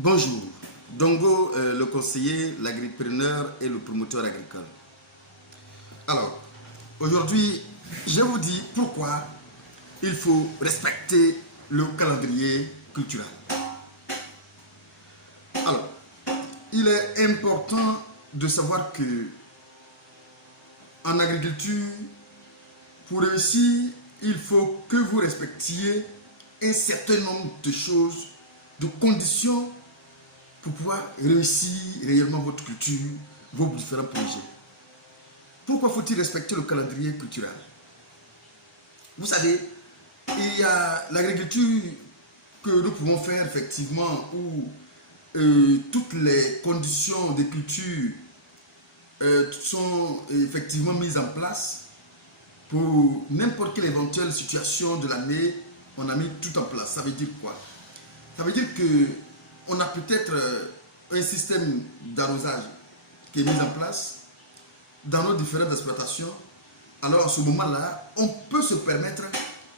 Bonjour, Dongo, le conseiller, l'agripreneur et le promoteur agricole. Alors, aujourd'hui, je vous dis pourquoi il faut respecter le calendrier culturel. Alors, il est important de savoir que en agriculture, pour réussir, il faut que vous respectiez un certain nombre de choses, de conditions pour pouvoir réussir réellement votre culture, vos différents projets. Pourquoi faut-il respecter le calendrier culturel? Vous savez, il y a l'agriculture que nous pouvons faire effectivement où toutes les conditions de culture sont effectivement mises en place pour n'importe quelle éventuelle situation de l'année. On a mis tout en place. Ça veut dire quoi? Ça veut dire que on a peut-être un système d'arrosage qui est mis en place dans nos différentes exploitations. Alors à ce moment-là, on peut se permettre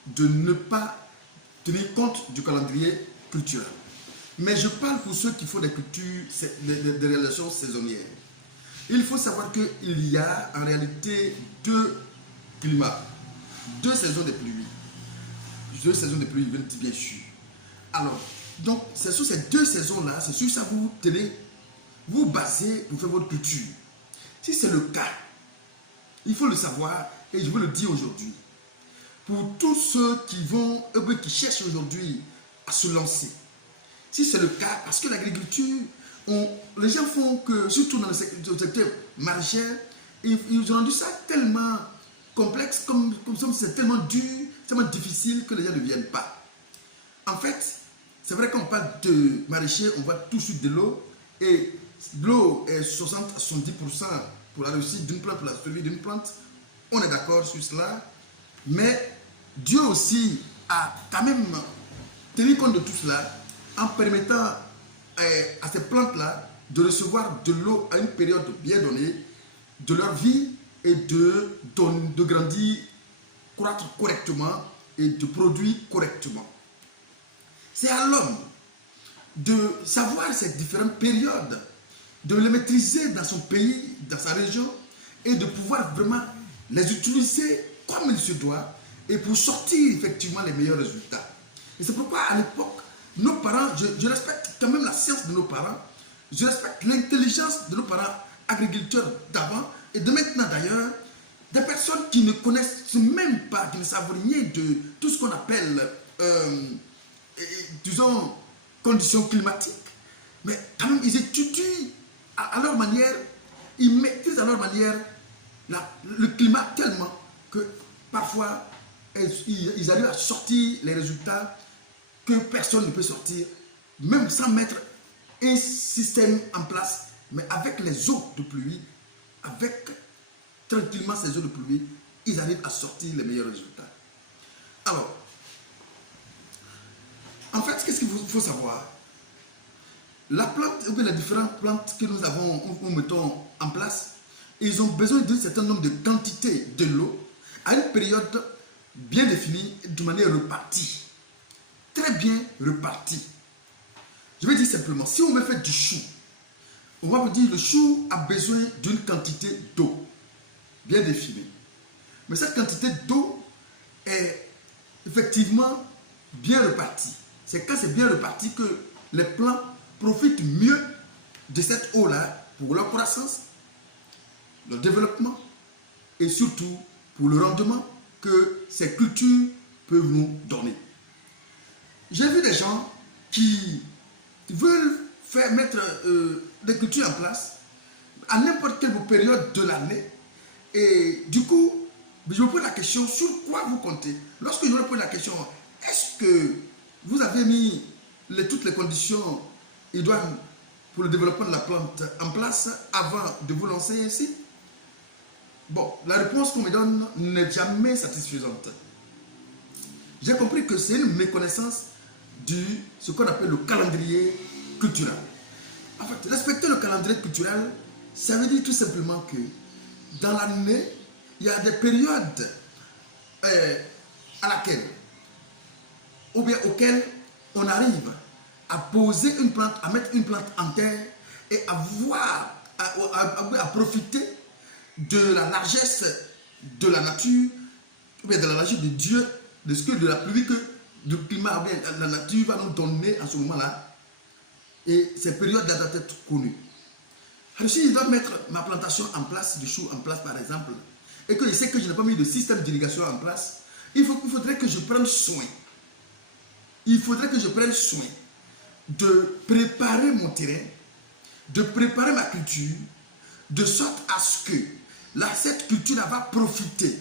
de ne pas tenir compte du calendrier culturel. Mais je parle pour ceux qui font des cultures, des relations saisonnières. Il faut savoir qu'il y a en réalité deux climats, deux saisons de pluie. Deux saisons de pluie, bien sûr. Alors, donc, c'est sur ces deux saisons-là, c'est sur ça que vous tenez, vous basez pour faire votre culture. Si c'est le cas, il faut le savoir et je veux le dire aujourd'hui. Pour tous ceux qui cherchent aujourd'hui à se lancer, si c'est le cas, parce que l'agriculture, les gens font que, surtout dans le secteur maraîcher, ils ont rendu ça tellement complexe, comme c'est tellement dur, tellement difficile que les gens ne viennent pas. En fait, c'est vrai qu'on parle de maraîcher, on voit tout de suite de l'eau, et l'eau est 60 à 70% pour la réussite d'une plante, pour la survie d'une plante. On est d'accord sur cela, mais Dieu aussi a quand même tenu compte de tout cela en permettant à ces plantes-là de recevoir de l'eau à une période bien donnée de leur vie et de grandir, croître correctement et de produire correctement. C'est à l'homme de savoir ces différentes périodes, de les maîtriser dans son pays, dans sa région, et de pouvoir vraiment les utiliser comme il se doit, et pour sortir effectivement les meilleurs résultats. Et c'est pourquoi à l'époque, nos parents, je respecte quand même la science de nos parents, je respecte l'intelligence de nos parents agriculteurs d'avant, et de maintenant d'ailleurs, des personnes qui ne connaissent même pas, qui ne savent rien de tout ce qu'on appelle disons, conditions climatiques, mais quand même ils étudient à leur manière, ils maîtrisent à leur manière le climat tellement que parfois ils arrivent à sortir les résultats que personne ne peut sortir, même sans mettre un système en place, mais avec les eaux de pluie, avec tranquillement ces eaux de pluie, ils arrivent à sortir les meilleurs résultats. Alors, en fait, qu'est-ce qu'il faut savoir? La plante, ou bien les différentes plantes que nous avons, nous mettons en place, ils ont besoin d'un certain nombre de quantités de l'eau à une période bien définie, de manière repartie. Très bien repartie. Je vais dire simplement, si on veut faire du chou, on va vous dire le chou a besoin d'une quantité d'eau bien définie. Mais cette quantité d'eau est effectivement bien repartie. C'est quand c'est bien reparti que les plants profitent mieux de cette eau-là pour leur croissance, leur développement et surtout pour le rendement que ces cultures peuvent nous donner. J'ai vu des gens qui veulent mettre des cultures en place à n'importe quelle période de l'année et du coup, je me pose la question sur quoi vous comptez. Lorsque je me pose la question, est-ce que vous avez mis toutes les conditions idoines pour le développement de la plante en place avant de vous lancer ici? Bon, la réponse qu'on me donne n'est jamais satisfaisante. J'ai compris que c'est une méconnaissance de ce qu'on appelle le calendrier culturel. En fait, respecter le calendrier culturel, ça veut dire tout simplement que dans l'année, il y a des périodes à laquelle ou bien auxquelles on arrive à poser une plante, à mettre une plante en terre et à profiter de la largesse de la nature, ou bien de la largesse de Dieu, de la pluie que le climat, bien, la nature va nous donner en ce moment-là. Et ces périodes-là doivent être connues. Alors si je dois mettre ma plantation en place, du chou en place par exemple, et que je sais que je n'ai pas mis de système d'irrigation en place, il faudrait que je prenne soin. Il faudrait que je prenne soin de préparer mon terrain, de préparer ma culture, de sorte à ce que cette culture va profiter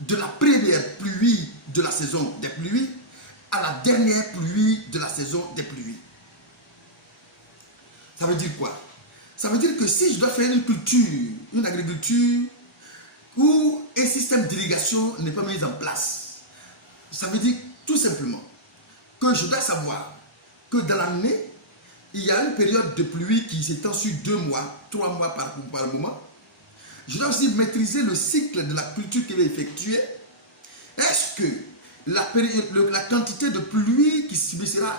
de la première pluie de la saison des pluies à la dernière pluie de la saison des pluies. Ça veut dire quoi? Ça veut dire que si je dois faire une culture, une agriculture où un système d'irrigation n'est pas mis en place, ça veut dire tout simplement que je dois savoir que dans l'année, il y a une période de pluie qui s'étend sur 2 mois, 3 mois par moment. Je dois aussi maîtriser le cycle de la culture qu'il va effectuer. Est-ce que la quantité de pluie qui sera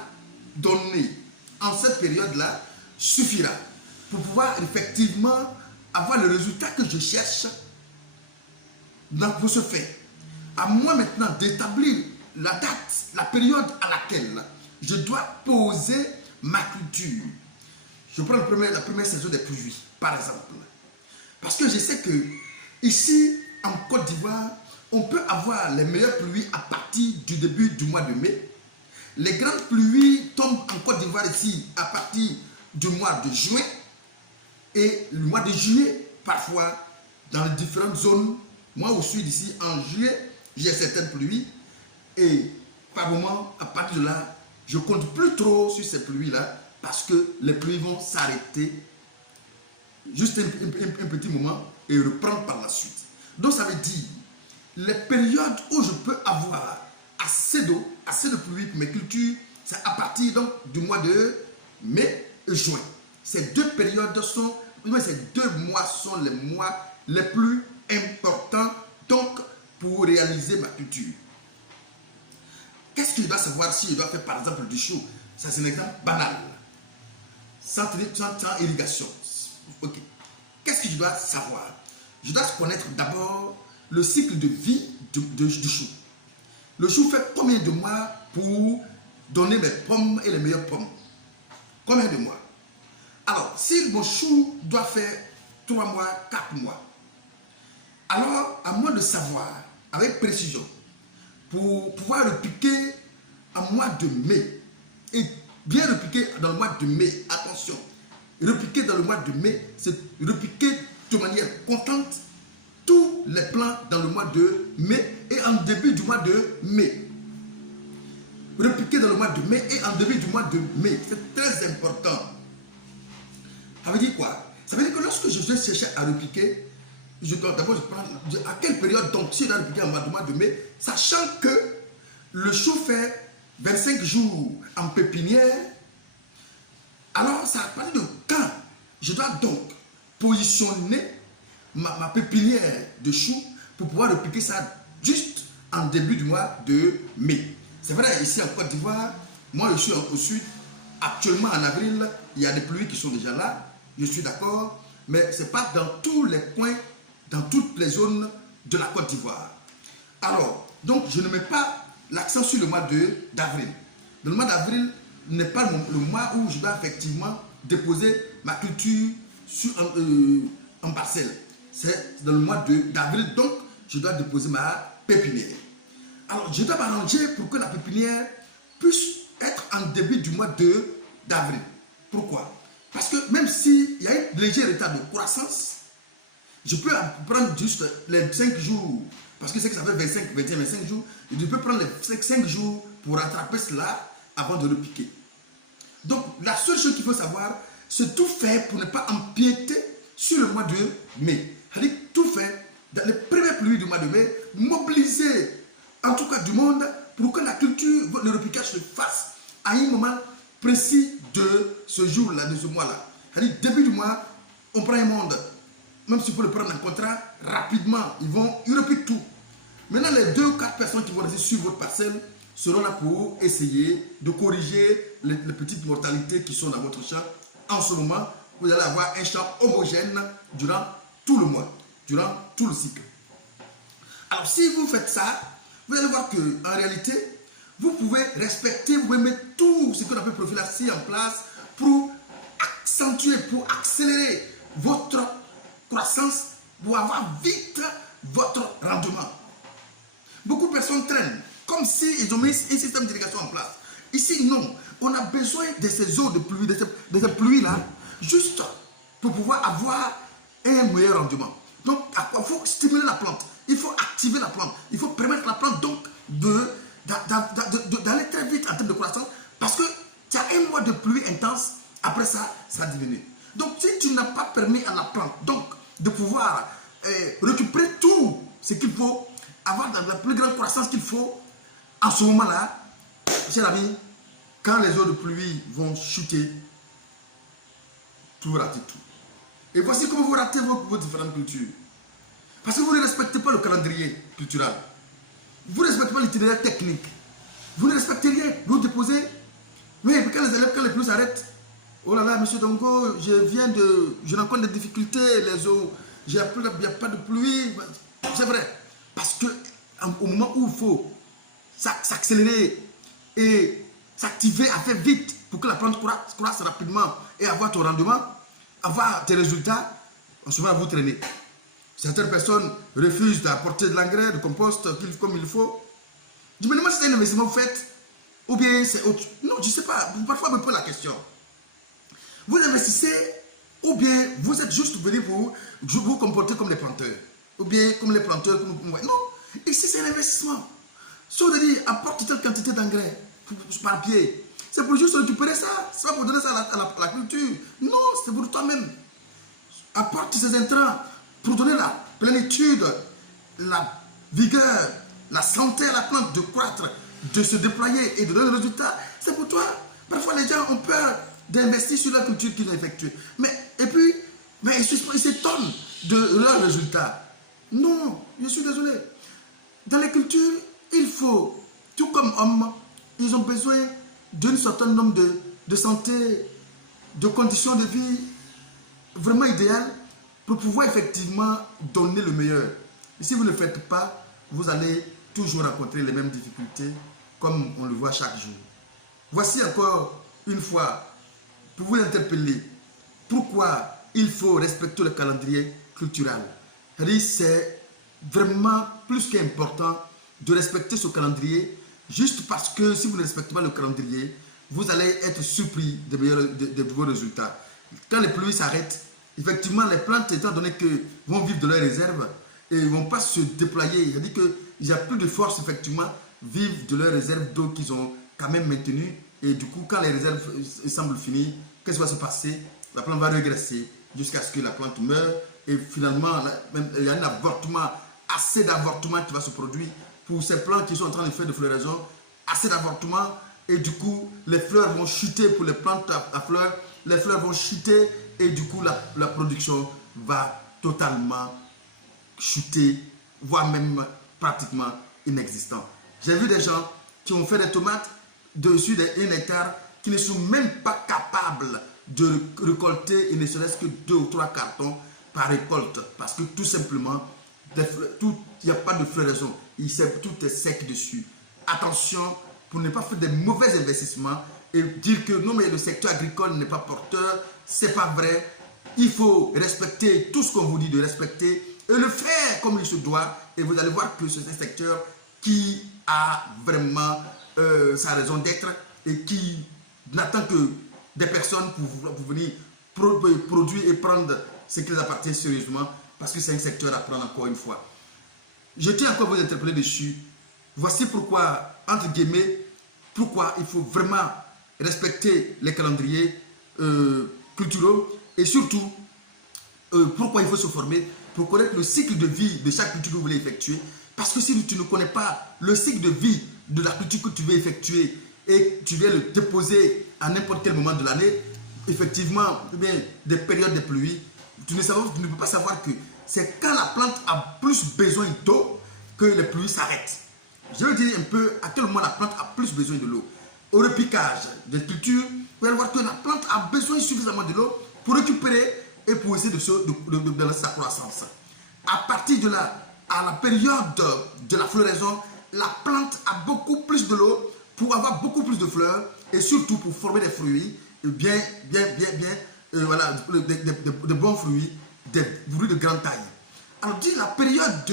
donnée en cette période-là suffira pour pouvoir effectivement avoir le résultat que je cherche pour ce fait? À moi maintenant d'établir la date, la période à laquelle je dois poser ma culture. Je prends la première saison des pluies, par exemple. Parce que je sais que ici, en Côte d'Ivoire, on peut avoir les meilleures pluies à partir du début du mois de mai. Les grandes pluies tombent en Côte d'Ivoire ici à partir du mois de juin. Et le mois de juillet, parfois, dans les différentes zones, moi au sud ici, en juillet, j'ai certaines pluies. Et par moment, à partir de là, je ne compte plus trop sur ces pluies-là parce que les pluies vont s'arrêter juste un petit moment et reprendre par la suite. Donc ça veut dire, les périodes où je peux avoir assez d'eau, assez de pluie pour mes cultures, c'est à partir donc du mois de mai et juin. Ces 2 périodes sont, ces 2 mois sont les mois les plus importants donc pour réaliser ma culture. Qu'est-ce que je dois savoir si je dois faire par exemple du chou? Ça c'est un exemple banal. Sans irrigation. Ok. Qu'est-ce que je dois savoir? Je dois connaître d'abord le cycle de vie du chou. Le chou fait combien de mois pour donner mes pommes et les meilleures pommes? Combien de mois? Alors, si mon chou doit faire 3 mois, 4 mois, alors à moi de savoir avec précision pour pouvoir repiquer en mois de mai et bien repiquer dans le mois de mai, attention, repiquer dans le mois de mai, c'est repiquer de manière constante tous les plants dans le mois de mai et en début du mois de mai. Repiquer dans le mois de mai et en début du mois de mai, c'est très important. Ça veut dire quoi? Ça veut dire que lorsque je vais chercher à repiquer, d'abord je prends à quelle période donc si je dois repiquer en mois de mai, sachant que le chou fait 25 jours en pépinière, alors c'est à partir de quand je dois donc positionner ma pépinière de chou pour pouvoir repiquer ça juste en début du mois de mai. C'est vrai, ici en Côte d'Ivoire, moi je suis au sud, actuellement en avril, il y a des pluies qui sont déjà là, je suis d'accord, mais ce n'est pas dans tous les coins, dans toutes les zones de la Côte d'Ivoire. Alors, donc je ne mets pas l'accent sur le mois d'avril. Le mois d'avril n'est pas le mois où je dois effectivement déposer ma culture en parcelle. C'est dans le mois d'avril, donc je dois déposer ma pépinière. Alors, je dois m'arranger pour que la pépinière puisse être en début du mois d'avril. Pourquoi? Parce que même s'il y a un léger retard de croissance, je peux prendre juste les 5 jours, parce que c'est que ça fait 25, 21, 25 jours, je peux prendre les 5 jours pour rattraper cela avant de le piquer. Donc, la seule chose qu'il faut savoir, c'est tout faire pour ne pas empiéter sur le mois de mai. C'est-à-dire tout faire dans les premières pluies du mois de mai, mobiliser en tout cas du monde pour que la culture, le repiquage se fasse à un moment précis de ce jour-là, de ce mois-là. C'est-à-dire début du mois, on prend un monde, même s'il faut le prendre en contrat, rapidement, ils repiquent tout. Maintenant, les 2 ou 4 personnes qui vont rester sur votre parcelle seront là pour essayer de corriger les petites mortalités qui sont dans votre champ. En ce moment, vous allez avoir un champ homogène durant tout le mois, durant tout le cycle. Alors, si vous faites ça, vous allez voir qu'en réalité, vous pouvez respecter, vous pouvez mettre tout ce qu'on appelle prophylaxie en place pour accentuer, pour accélérer votre croissance, pour avoir vite votre rendement. Beaucoup de personnes traînent, comme s'ils ont mis un système d'irrigation en place. Ici, non. On a besoin de ces eaux de pluie, de ces pluies-là, juste pour pouvoir avoir un meilleur rendement. Donc, il faut stimuler la plante. Il faut activer la plante. Il faut permettre à la plante donc d'aller très vite en termes de croissance, parce que tu as un mois de pluie intense, après ça, ça diminue. Donc, si tu n'as pas permis à la plante donc, de pouvoir récupérer tout ce qu'il faut, avoir la plus grande croissance qu'il faut, en ce moment-là, cher ami, quand les eaux de pluie vont chuter, tout ratez tout. Et voici comment vous ratez vos différentes cultures. Parce que vous ne respectez pas le calendrier culturel. Vous ne respectez pas l'itinéraire technique. Vous ne respectez rien. Vous déposez. Mais quand les élèves, quand les pluies s'arrêtent, oh là là, monsieur Dongo, je rencontre des difficultés, les eaux, il n'y a pas de pluie. C'est vrai. Parce que au moment où il faut s'accélérer et s'activer à faire vite pour que la plante croisse rapidement et avoir ton rendement, avoir tes résultats, en ce moment vous traînez. Certaines personnes refusent d'apporter de l'engrais, de compost comme il faut. Je me demande si c'est un investissement que vous faites ou bien c'est autre. Non, je ne sais pas. Parfois, je me pose la question. Vous investissez ou bien vous êtes juste venu pour vous comporter comme les planteurs. Ou bien comme les planteurs. Non, ici c'est un investissement. Si on te dit apporte telle quantité d'engrais par pied, c'est pour juste récupérer ça. C'est pas pour donner ça à la culture. Non, c'est pour toi-même. Apporte ces intrants pour donner la plénitude, la vigueur, la santé à la plante de croître, de se déployer et de donner le résultat. C'est pour toi. Parfois les gens ont peur d'investir sur la culture qu'ils ont effectuée. Mais ils s'étonnent de leurs résultats. Non, je suis désolé. Dans les cultures, il faut, tout comme hommes, ils ont besoin d'un certain nombre de santé, de conditions de vie vraiment idéales pour pouvoir effectivement donner le meilleur. Et si vous ne le faites pas, vous allez toujours rencontrer les mêmes difficultés comme on le voit chaque jour. Voici encore une fois pour vous interpeller pourquoi il faut respecter le calendrier culturel. C'est vraiment plus qu'important de respecter ce calendrier, juste parce que si vous ne respectez pas le calendrier, vous allez être surpris de vos résultats. Quand les pluies s'arrêtent, effectivement, les plantes, étant donné que vont vivre de leurs réserves et ne vont pas se déployer, c'est-à-dire qu'il n'y a plus de force, effectivement, vivent de leurs réserves d'eau qu'ils ont quand même maintenues. Et du coup, quand les réserves semblent finies, qu'est-ce qui va se passer? La plante va régresser jusqu'à ce que la plante meure. Et finalement, il y a un avortement, assez d'avortement qui va se produire pour ces plantes qui sont en train de faire de floraison. Assez d'avortement. Et du coup, les fleurs vont chuter pour les plantes à fleurs. Les fleurs vont chuter et du coup, la production va totalement chuter, voire même pratiquement inexistant. J'ai vu des gens qui ont fait des tomates dessus d'un hectare qui ne sont même pas capables de récolter, il ne serait-ce que 2 ou 3 cartons par récolte, parce que tout simplement, il n'y a pas de floraison, tout est sec dessus. Attention pour ne pas faire des mauvais investissements et dire que non, mais le secteur agricole n'est pas porteur, c'est pas vrai. Il faut respecter tout ce qu'on vous dit de respecter et le faire comme il se doit, et vous allez voir que c'est un secteur qui a vraiment sa raison d'être et qui n'attend que des personnes pour venir produire et prendre ce qui les appartient sérieusement, parce que c'est un secteur à prendre encore une fois. Je tiens encore à vous interpeller dessus. Voici pourquoi, entre guillemets, pourquoi il faut vraiment respecter les calendriers culturels et surtout pourquoi il faut se former pour connaître le cycle de vie de chaque culture que vous voulez effectuer. Parce que si tu ne connais pas le cycle de vie de la culture que tu veux effectuer et tu viens le déposer à n'importe quel moment de l'année, effectivement, eh bien, des périodes de pluie, tu ne peux pas savoir que c'est quand la plante a plus besoin d'eau que les pluies s'arrêtent. je vais dire un peu à quel moment la plante a plus besoin de l'eau. Au repiquage des cultures, vous allez voir que la plante a besoin suffisamment de l'eau pour récupérer et pour essayer de sa croissance. À partir de là, à la période de la floraison, la plante a beaucoup plus de l'eau pour avoir beaucoup plus de fleurs et surtout pour former des fruits voilà, de bons fruits, des fruits de grande taille. Alors, dit la période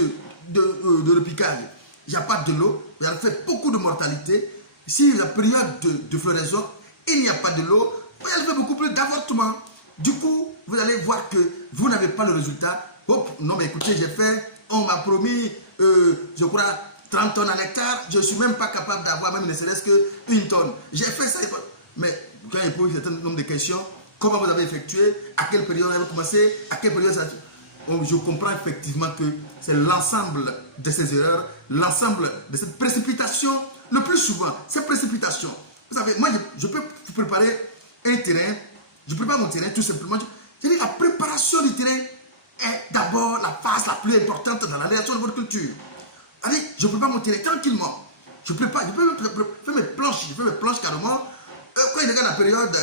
de repiquage, il n'y a pas de l'eau, il fait beaucoup de mortalité. Si la période de floraison, il n'y a pas de l'eau, vous allez faire beaucoup plus d'avortements. Du coup, vous allez voir que vous n'avez pas le résultat. Hop, non mais écoutez, j'ai fait, on m'a promis, je crois, 30 tonnes à l'hectare, je ne suis même pas capable d'avoir même ne serait-ce qu'une tonne. J'ai fait ça, mais quand il pose un certain nombre de questions, comment vous avez effectué, à quelle période vous avez commencé, à quelle période ça... Je comprends effectivement que c'est l'ensemble de ces erreurs, l'ensemble de cette précipitation, le plus souvent, ces précipitations. Vous savez, moi, je peux vous préparer un terrain, je prépare mon terrain tout simplement. Je dis, la préparation du terrain est d'abord la phase la plus importante dans la réalisation de votre culture. Allez, je prépare mon terrain tranquillement. Je peux faire mes planches carrément. Quand il regarde la période,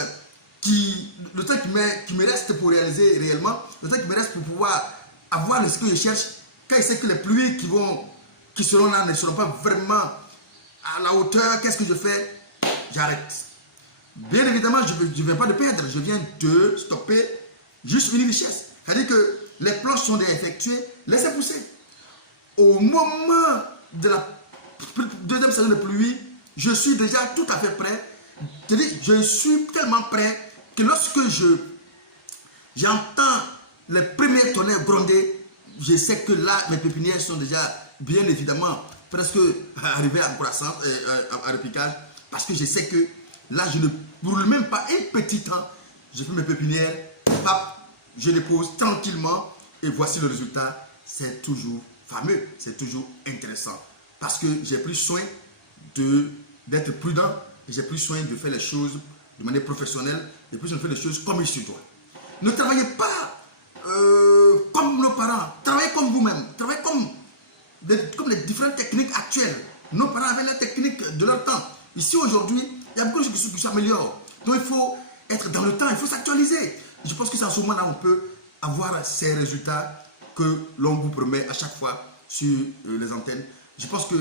le temps qui me reste pour réaliser réellement, le temps qui me reste pour pouvoir avoir ce que je cherche, quand il sait que les pluies qui seront là ne seront pas vraiment à la hauteur, qu'est-ce que je fais? J'arrête. Bien évidemment, je ne viens pas de perdre, je viens de stopper juste une richesse. C'est-à-dire que les planches sont déjà effectuées, laissez pousser. Au moment de la deuxième saison de pluie, je suis déjà tout à fait prêt. C'est-à-dire, je suis tellement prêt que lorsque j'entends les premiers tonnerres gronder, je sais que là, mes pépinières sont déjà bien évidemment presque arrivées à croissance, à repiquage, parce que je sais que là, je ne brûle même pas un petit temps. Je fais mes pépinières, pap, je les pose tranquillement et voici le résultat. C'est toujours fameux, c'est toujours intéressant parce que j'ai pris soin d'être prudent et j'ai pris soin de faire les choses de manière professionnelle et puis je fais les choses comme il se doit. Ne travaillez pas comme nos parents, travaillez comme vous-même, travaillez comme les différentes techniques actuelles. Nos parents avaient la technique de leur temps. Ici aujourd'hui, il y a beaucoup de choses qui s'améliorent. Donc il faut être dans le temps, il faut s'actualiser. Je pense que c'est en ce moment-là on peut avoir ces résultats que l'on vous promet à chaque fois sur les antennes. Je pense que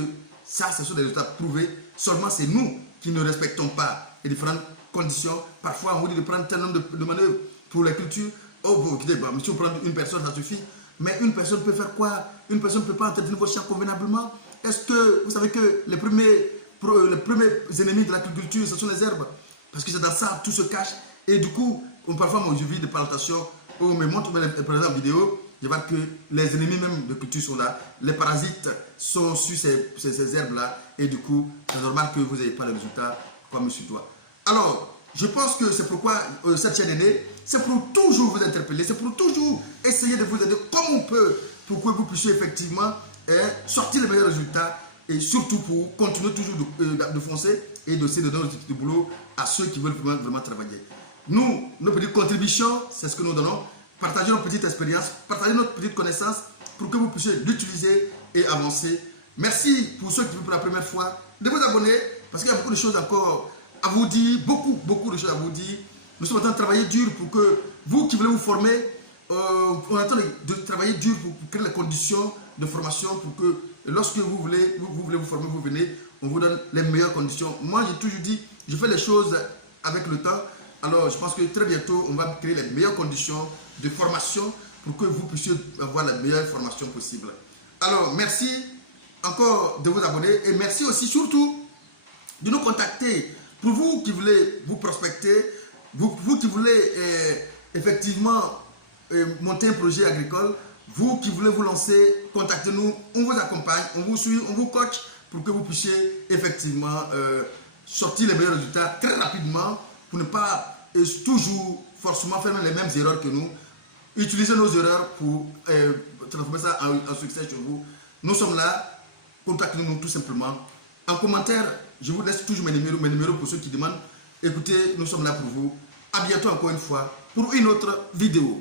ça, ce sont des résultats prouvés. Seulement, c'est nous qui ne respectons pas les différentes conditions. Parfois, on vous dit de prendre tel nombre de manœuvres pour les cultures. Oh, vous écoutez, bah, si on prend une personne, ça suffit. Mais une personne peut faire quoi? Une personne ne peut pas entretenir vos champs convenablement. Est-ce que vous savez que les premiers ennemis de l'agriculture, ce sont les herbes? Parce que c'est dans ça, tout se cache. Et du coup, parfois, moi, je vis des plantations où on me montre, par exemple, en vidéo, je vois que les ennemis même de culture sont là. Les parasites sont sur ces herbes-là. Et du coup, c'est normal que vous n'ayez pas le résultat comme il se doit. Alors, je pense que c'est pourquoi cette chaîne est née. C'est pour toujours vous interpeller. C'est pour toujours essayer de vous aider comme on peut pour que vous puissiez effectivement sortir les meilleurs résultats. Et surtout pour continuer toujours de foncer et d'essayer de donner du boulot à ceux qui veulent vraiment travailler. Nous, nos petites contributions, c'est ce que nous donnons. Partagez nos petites expériences, partagez notre petite connaissance pour que vous puissiez l'utiliser et avancer. Merci pour ceux qui viennent pour la première fois de vous abonner parce qu'il y a beaucoup de choses encore à vous dire, beaucoup de choses à vous dire. Nous sommes en train de travailler dur pour que vous qui voulez vous former, on est en train de travailler dur pour créer les conditions de formation pour que lorsque vous voulez vous former, vous venez, on vous donne les meilleures conditions. Moi, j'ai toujours dit, je fais les choses avec le temps. Alors, je pense que très bientôt, on va créer les meilleures conditions de formation pour que vous puissiez avoir la meilleure formation possible. Alors, merci encore de vous abonner et merci aussi surtout de nous contacter pour vous qui voulez vous prospecter, vous qui voulez effectivement monter un projet agricole, vous qui voulez vous lancer, contactez-nous, on vous accompagne, on vous suit, on vous coach pour que vous puissiez effectivement sortir les meilleurs résultats très rapidement pour ne pas toujours forcément faire les mêmes erreurs que nous. Utilisez nos erreurs pour transformer ça en succès chez vous. Nous sommes là, contactez-nous tout simplement. En commentaire, je vous laisse toujours mes numéros pour ceux qui demandent. Écoutez, nous sommes là pour vous. À bientôt encore une fois pour une autre vidéo.